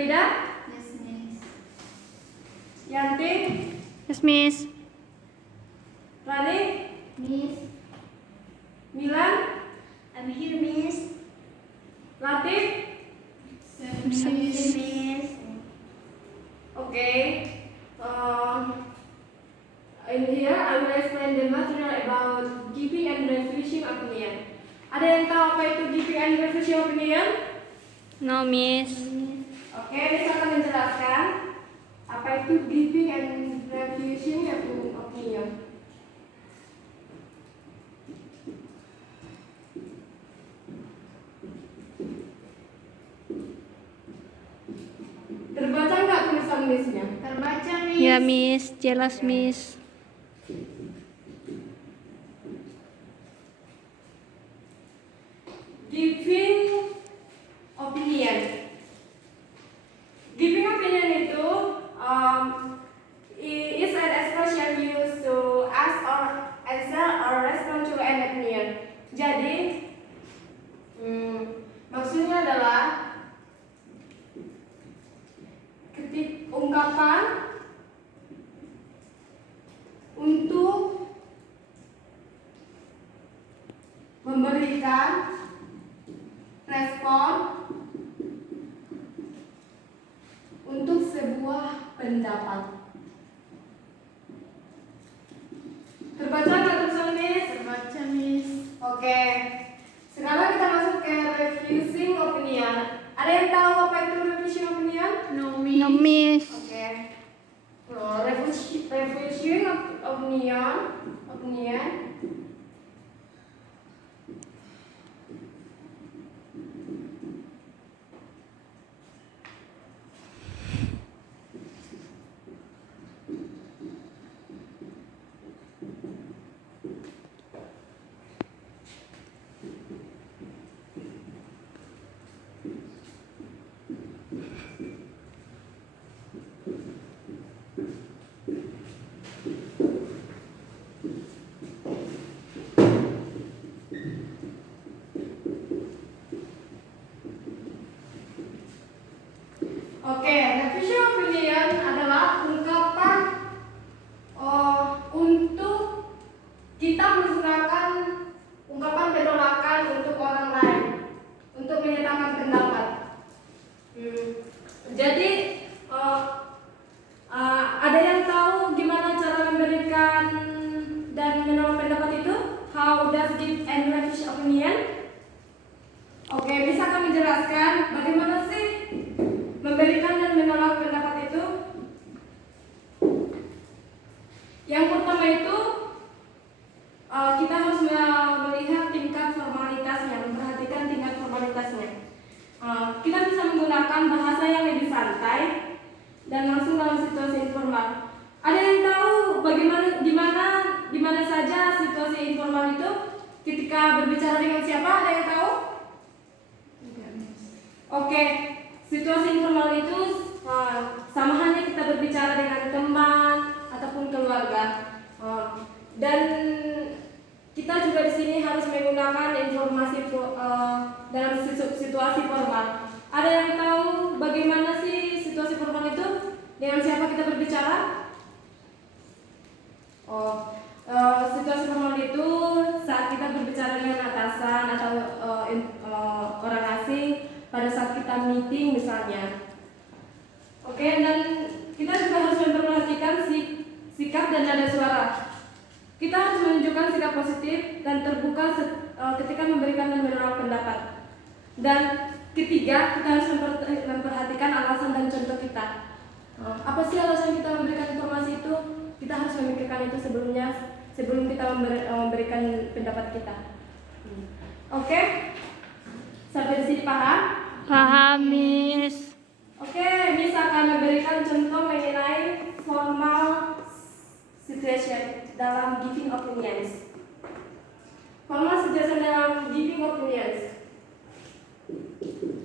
Frida? Yes, Miss. Yanti? Yes, Miss. Rani? Miss. Milan? I'm here, Miss. Latif? Miss. Okay. In here, I will explain the material about giving and refusing opinion. Ada yang tahu apa itu giving and refusing opinion? No, Miss. Oke, ini saya akan menjelaskan apa itu giving and refusing opinion. Terbaca nggak tulisan Miss-nya? Terbaca, Miss. Ya, Miss. Jelas, Miss. Giving opinion. Giving opinion itu is an expression used to ask or answer or respond to an opinion. Jadi maksudnya adalah ungkapan untuk memberikan respon untuk sebuah pendapat. Terbaca nggak tulisan Miss? Terbaca, Miss. Oke. Sekarang kita masuk ke refusing opinion. Ada yang tahu apa itu refusing opinion? No, Miss. No, Miss. Oke. Refusing opinion Oke, refusing opinion adalah ungkapan untuk kita menggunakan ungkapan penolakan untuk orang lain untuk menyatakan pendapat. Jadi ada yang tahu gimana cara memberikan dan menolak pendapat itu? How does give and refuse opinion? Oke, bisa kami jelaskan bagaimana sih memberikan dan menolak pendapat itu? Yang pertama itu kita harus melihat tingkat formalitasnya, memperhatikan tingkat formalitasnya. Kita bisa menggunakan bahasa yang lebih santai dan langsung dalam situasi informal. Ada yang tahu di mana saja situasi informal itu ketika berbicara dengan siapa? Ada yang tahu? Enggak, Miss. Oke, situasi informal itu sama halnya kita berbicara dengan teman ataupun keluarga. Dan kita juga di sini harus menggunakan informasi dalam situasi formal. Ada yang tahu bagaimana sih situasi formal itu? Dengan siapa kita berbicara? Situasi formal itu saat kita berbicara dengan atasan atau orang asing pada saat kita meeting misalnya. Oke, dan kita juga harus memperhatikan sikap dan nada suara. Kita harus menunjukkan sikap positif dan terbuka ketika memberikan dan menolak pendapat. Dan ketiga, kita harus memperhatikan alasan dan contoh kita. Apa sih alasan kita memberikan informasi itu? Kita harus memikirkan itu sebelum kita memberikan pendapat kita. Oke? Sampai di sini paham? Paham, Miss. Oke, Miss akan memberikan contoh mengenai formal situation dalam giving opinions. Formal situation dalam giving opinions.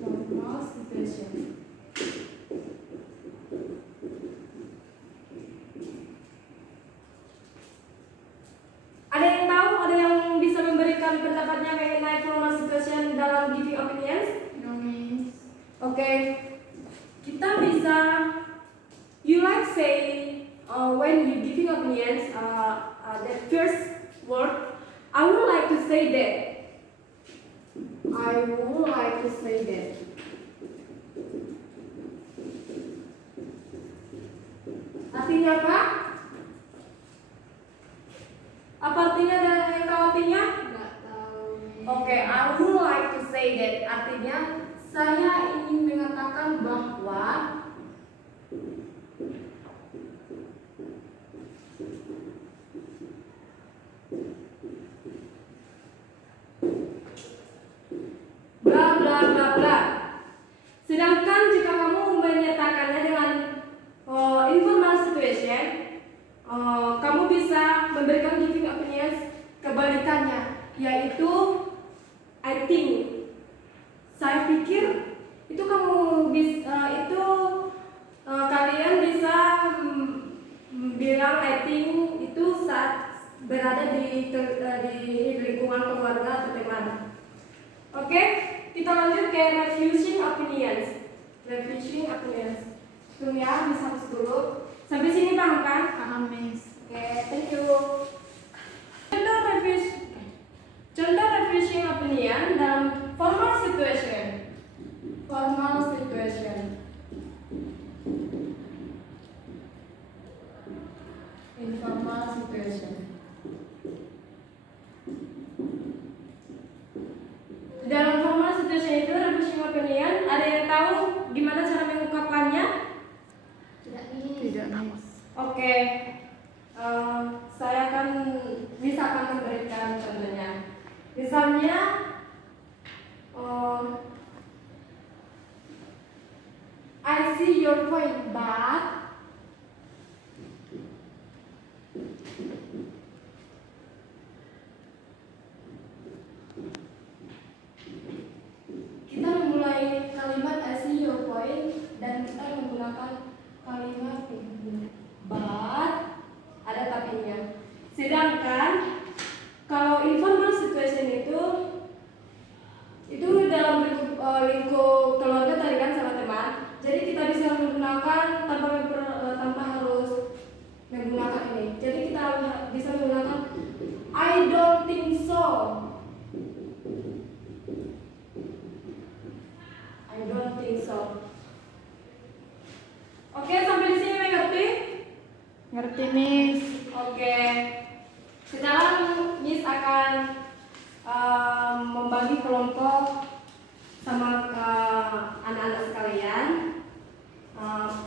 Formal situation. Ada yang tahu? Ada yang bisa memberikan pendapatnya mengenai formal situation dalam giving opinions? No, Miss. Oke, kita the first word, I would like to say that. I would like to say that. Artinya apa? Apa artinya dan yang tahu artinya? Nggak tahu. Oke, I would like to say that. Artinya saya ingin mengatakan bahwa bla bla bla bla. Sedangkan jika kamu menyatakannya dengan informal situation, kamu bisa memberikan giving opinions kebalikannya, yaitu I think. Saya pikir itu kamu kalian bisa bilang I think itu saat berada di lingkungan keluarga atau teman. Oke, kita lanjut ke refusing opinions. Refusing opinions. Tunggu ya, bisa hapus dulu. Sampai sini paham kan? Paham, Miss. Oke, thank you. Contoh refusing opinion dalam formal situation. Formal situation. Informal situation. Dalam formal situation itu refusing opinion, ada yang tahu gimana cara mengungkapkannya? Tidak, Miss. Oke, saya akan memberikan contohnya. Misalnya, I see your point, but kita memulai kalimat I see your point dan kita menggunakan kalimat but ada tapinya. Sedangkan kalau informal situation itu dalam lingkup keluarga tadi kan sama teman. Jadi kita bisa menggunakan tanpa harus menggunakan ini. Jadi kita bisa menggunakan I don't think so. I don't think so. Oke, sampai di sini mengerti? Ngerti, Miss. Oke. Sekarang Miss akan membagi kelompok sama anak-anak sekalian.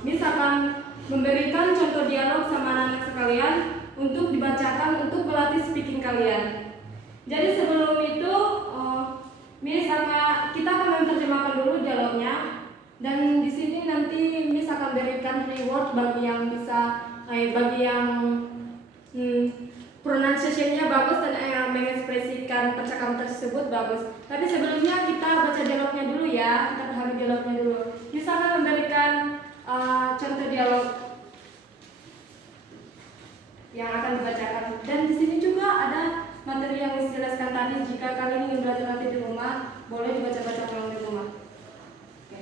Miss akan memberikan contoh dialog sama anak-anak sekalian untuk dibacakan untuk melatih speaking kalian. Jadi sebelum itu kita akan menerjemahkan dulu dialognya dan di sini nanti Miss akan berikan reward bagi yang pronunciation-nya bagus dan mengekspresikan percakapan tersebut bagus. Tapi sebelumnya kita baca dialognya dulu ya, kita pahami dialognya dulu. Miss akan memberikan contoh dialog yang akan dibacakan. Dan di sini juga ada materi yang Miss jelaskan tadi. Jika kalian ingin belajar nanti di rumah, boleh dibaca-baca ulang di rumah. Oke.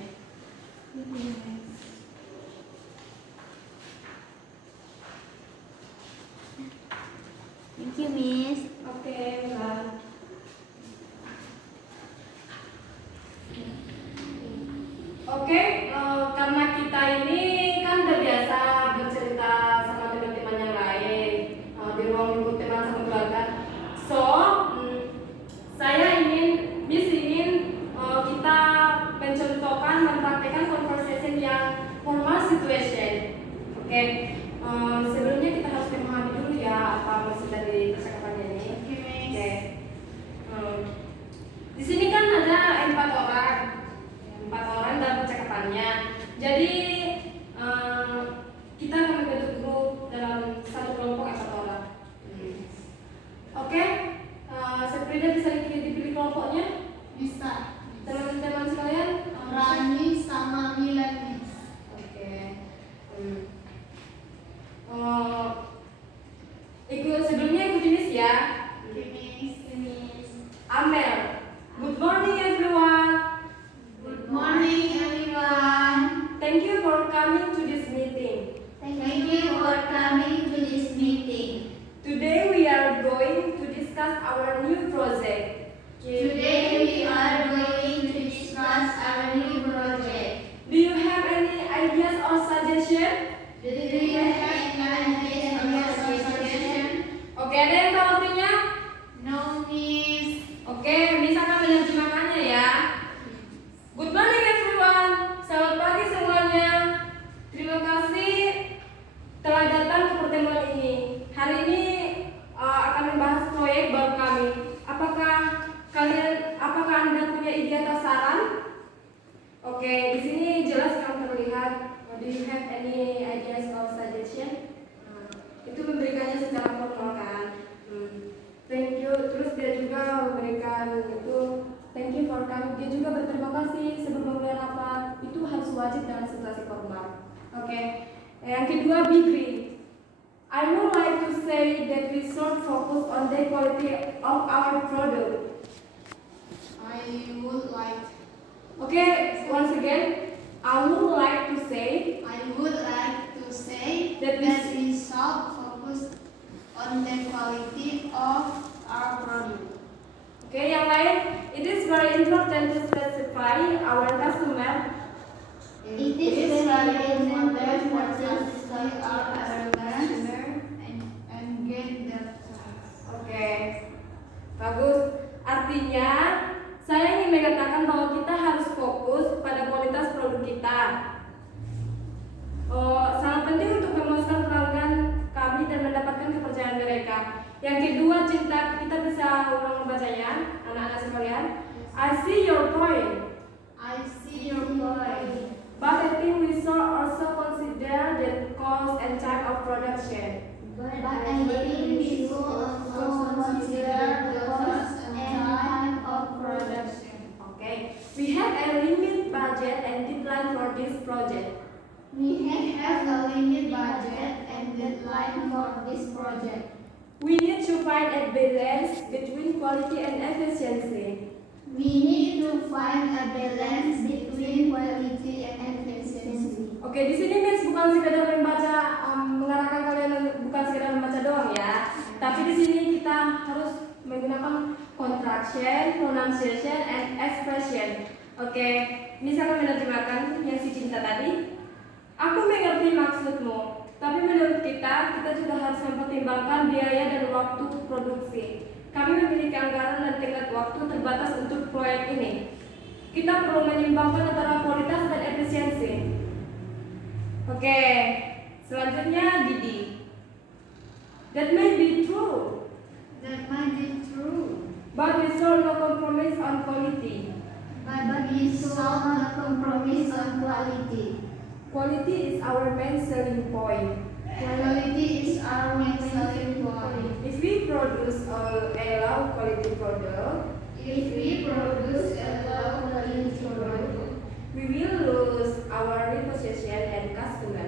Thank you, Miss. Oke, Mbak. Oke, karena kita ini kan udah biasa bercerita sama teman-teman yang lain di ruang lingkup teman sama keluarga. So, Miss ingin kita mencontohkan, mempraktekkan conversation yang formal situation. Oke, sebelumnya kita harus memahami dulu ya apa maksud dari percakapannya ini. Oke. Di sini kan ada 4 orang dalam percakapannya. Jadi kita akan membentuk grup dalam satu kelompok 4 orang. Oke, Seprida bisa dipilih kelompoknya? Bisa. Teman-teman sekalian, Rani sama Milan, Miss. oke. Sebelumnya ikuti Miss ya. Oke, Miss. Amel. Good morning everyone. Good morning, everyone. Thank you Oke, ada yang tahu artinya? No, Miss. Oke, Miss akan menerjemahkannya ya. Good morning everyone. Selamat pagi semuanya. Terima kasih telah datang ke pertemuan ini. Hari ini akan membahas proyek baru kami. Apakah Anda punya ide atau saran? Oke, di sini jelas kamu terlihat. Do you have any ideas or suggestion? Itu memberikannya secara formal kan. Thank you. Terus dia juga memberikan itu thank you for coming. Dia juga berterima kasih sebelum memulai rapat. Itu harus wajib dalam situasi formal. Oke. Yang kedua, be green. I would like to say that we should focus on the quality of our product. I would like. Okay, once again, I would like to say that That we should focus on the quality of our product. okay, yang lain, it is very important to specify our customer. It is very important for us to study our customers and get their trust. Oke, bagus. Artinya, saya ingin mengatakan bahwa kita harus fokus pada kualitas produk kita. Sangat penting untuk memuaskan pelanggan kami dan mendapatkan kepercayaan mereka. Yang kedua, cinta. Kita bisa ulang membacanya, anak-anak sekalian. I see your point. I see your point. But I think we should also consider the cost and time of production. But I think we should also consider the cost and time of production. Okay, we have a limit budget and deadline for this project. We have a limited budget and deadline for this project. We need to find a balance between quality and efficiency. We need to find a balance between quality and efficiency. Oke, di sini Miss bukan sekedar membaca, mengarahkan kalian bukan sekedar membaca doang ya. Tapi di sini kita harus menggunakan contraction, pronunciation, and expression. Oke, Miss akan menerjemahkan yang si cinta tadi. Aku mengerti maksudmu, tapi menurut kita juga harus mempertimbangkan biaya dan waktu produksi. Kami memiliki anggaran dan tenggat waktu terbatas untuk proyek ini. Kita perlu menyimbangkan antara kualitas dan efisiensi. Oke, selanjutnya Didi. That may be true. That might be true. But we should not compromise on quality. But we should not compromise on quality. Quality is our main selling point. Quality is our main selling point. If we produce a low quality product, we will lose our reputation and customer.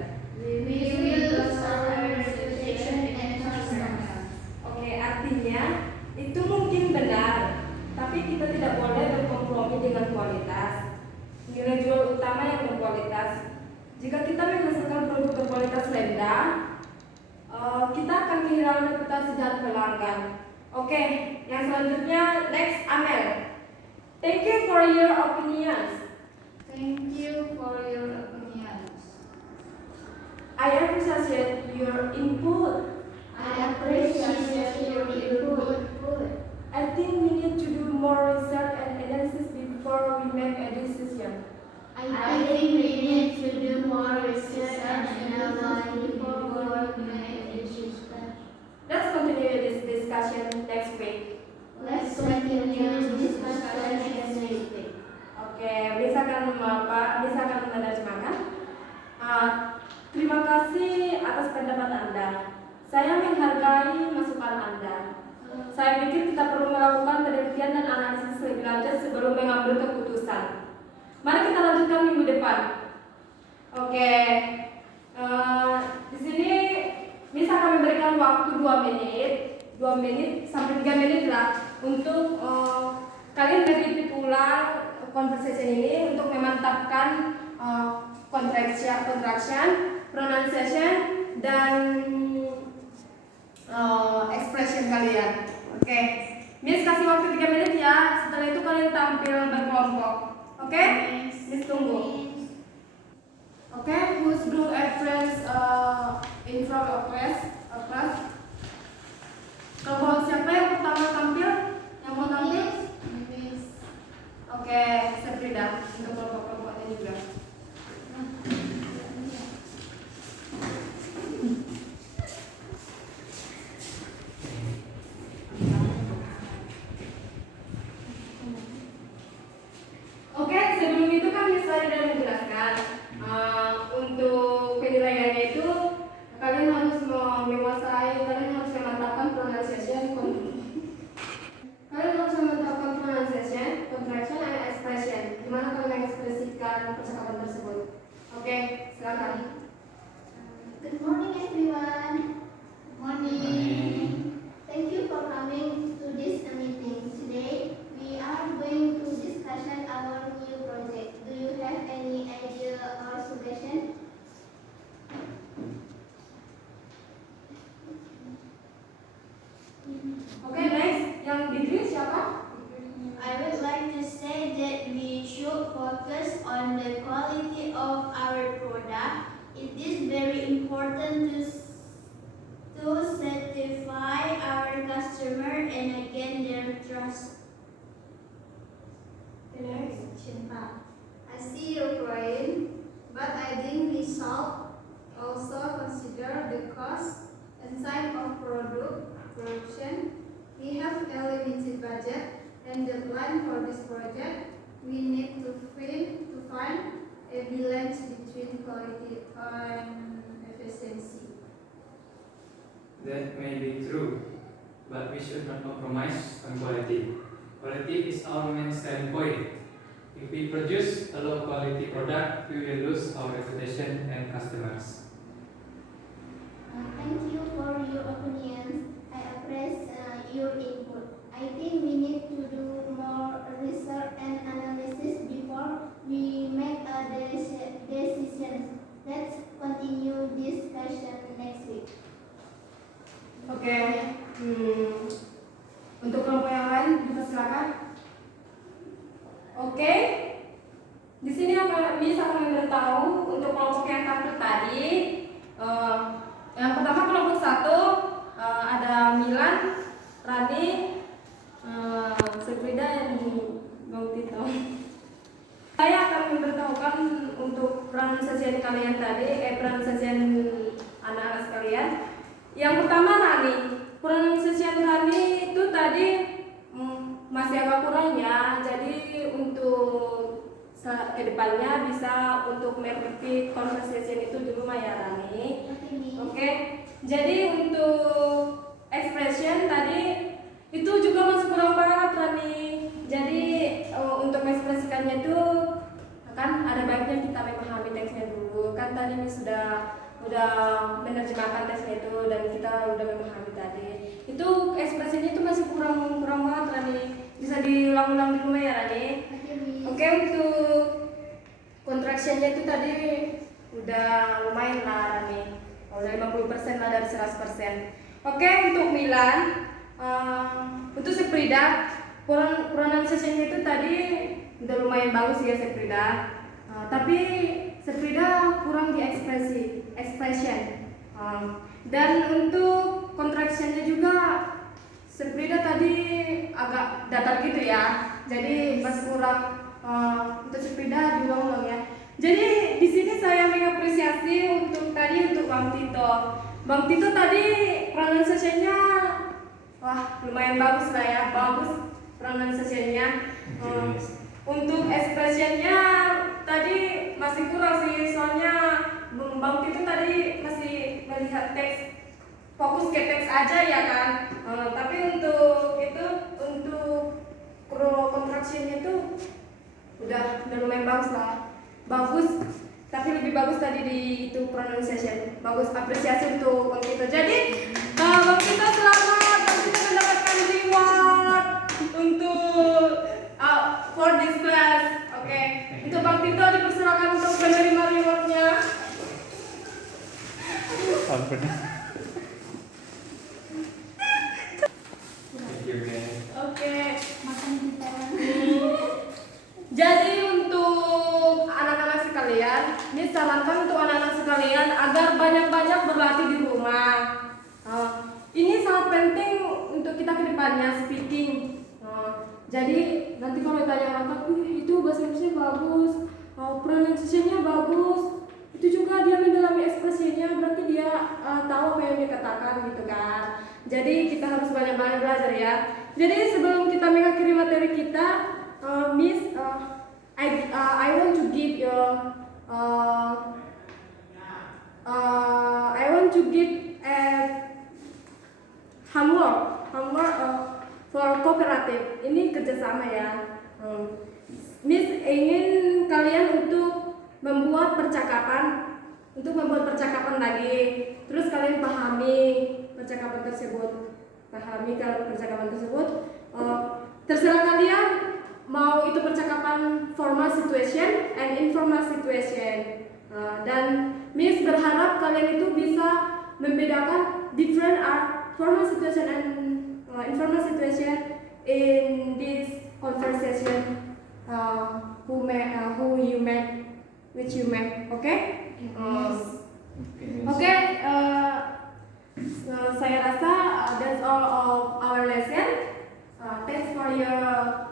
Oke, artinya itu mungkin benar, tapi kita tidak boleh berkompromi dengan kualitas. Nilai jual utama yang berkualitas. Jika kita menghasilkan produk berkualitas rendah, kita akan kehilangan reputasi dan pelanggan. Oke, yang selanjutnya next Amel. Thank you for your opinions. Thank you for your opinions. I appreciate your input. I think we need to do more research and analysis before we make a decision. I think we need to do more research and analysis before we make a decision. Let's continue this discussion next week. Let's continue this discussion next week. Oke, bisa akan menerjemahkan. Terima kasih atas pendapat Anda. Saya menghargai masukan Anda. Saya pikir kita perlu melakukan penelitian dan analisis lebih lanjut sebelum mengambil keputusan. Mari kita lanjutkan minggu depan. Oke, di sini Miss akan memberikan waktu 2 menit sampai 3 menit lah untuk kalian repeat ulang conversation ini untuk memantapkan contraction, pronunciation, dan expression kalian. Oke, Miss kasih waktu 3 menit ya. Setelah itu kalian tampil berkelompok. Oke, Miss tunggu. Oke, who's group reference in front of class? Kelompok siapa yang pertama tampil? Yang mau tampil? Miss. Oke, Seprida untuk kelompok-kelompoknya juga. Oke, sebelum itu kan Miss Fari sudah menjelaskan untuk penilaiannya itu kalian harus menguasai, kalian harus memantapkan pronunciation, kalian harus memantapkan pronunciation, contraction, and expression. Gimana kalian mengekspresikan percakapan tersebut? Oke, silakan. Good morning, everyone. Morning. Thank you for coming to this meeting. Today, we are going to discuss our new project. Do you have any idea or suggestion? Oke, next. Yang ditulis siapa? I would like to say that we should focus on the quality of our product. It is very important to satisfy our customer and gain their trust. The next. I see your point, but I think we should also consider the cost and time of product production. We have a limited budget and deadline for this project. We need to find a balance between quality and efficiency. That may be true, but we should not compromise on quality. Quality is our main selling point. If we produce a low quality product, we will lose our reputation and customers. Thank you for your opinions. I appreciate your input. I think we need to do more research and analysis before we make a decision. Let's continue discussion next week. Oke, untuk kelompok yang lain dipersilakan. Oke, di sini Miss akan memberitahu untuk kelompok yang tampil tadi. Yang pertama kelompok 1 ada Milan, Rani, Seprida, dan Bang Tito. Saya akan memberitahukan untuk pronunciation kalian tadi, pronunciation anak-anak sekalian. Yang pertama Rani, pronunciation Rani itu tadi masih agak kurang ya. Jadi untuk kedepannya bisa untuk mengikuti pronunciation itu dulu ya Rani. Oke. Jadi untuk expression tadi itu juga masih kurang banget Rani. Jadi untuk mengekspresikannya itu kan ada baiknya kita memahami teksnya dulu. Kan tadi Miss sudah menerjemahkan teksnya itu dan kita udah memahami tadi. Itu ekspresinya itu masih kurang banget Rani. Bisa diulang-ulang di rumah ya Rani. Oke, untuk contractionnya itu tadi udah lumayan lah Rani. Udah 50% lah dari 100%. Oke, untuk Milan, untuk Seprida, pronunciation-nya itu tadi udah lumayan bagus ya Seprida. Tapi Seprida kurang di expression. Dan untuk contraction-nya juga Seprida tadi agak datar gitu ya. Jadi masih kurang untuk Seprida diulang-ulang ya. Jadi di sini saya mengapresiasi untuk Bang Tito. Bang Tito tadi pronunciation-nya wah lumayan bagus lah ya, bagus pronunciation-nya. Untuk expression-nya tadi masih kurang sih, soalnya Bang Tito tadi masih melihat teks, fokus ke teks aja ya kan. Tapi untuk contraction-nya itu udah lumayan bagus lah. Bagus, tapi lebih bagus tadi di itu pronunciation. Bagus, apresiasi untuk Bang Tito. Jadi Bang Tito selamat, Bang Tito mendapatkan reward untuk for this class. Oke. Untuk Bang Tito dipersilakan untuk menerima rewardnya. Thank you, man. Oke. Jadi untuk anak-anak sekalian, ini sarankan untuk anak-anak sekalian agar banyak-banyak berlatih di rumah. Ini sangat penting kita ke depannya speaking. Jadi nanti kalau ditanya orang kan, itu bahasa Inggrisnya bagus, pronunciation-nya bagus, itu juga dia mendalami ekspresinya, berarti dia tahu apa yang dikatakan gitu kan. Jadi kita harus banyak-banyak belajar ya. Jadi sebelum kita mengakhiri materi kita, Miss, I want to give you I want to give a homework for cooperative. Ini kerjasama ya. Miss ingin kalian untuk membuat percakapan lagi. Terus kalian pahami percakapan tersebut. Terserah kalian mau itu percakapan formal situation and informal situation. Dan Miss berharap kalian itu bisa membedakan different formal situation and informal situation in this conversation which you met, okay? Okay, saya rasa that's all of our lesson. Thanks for your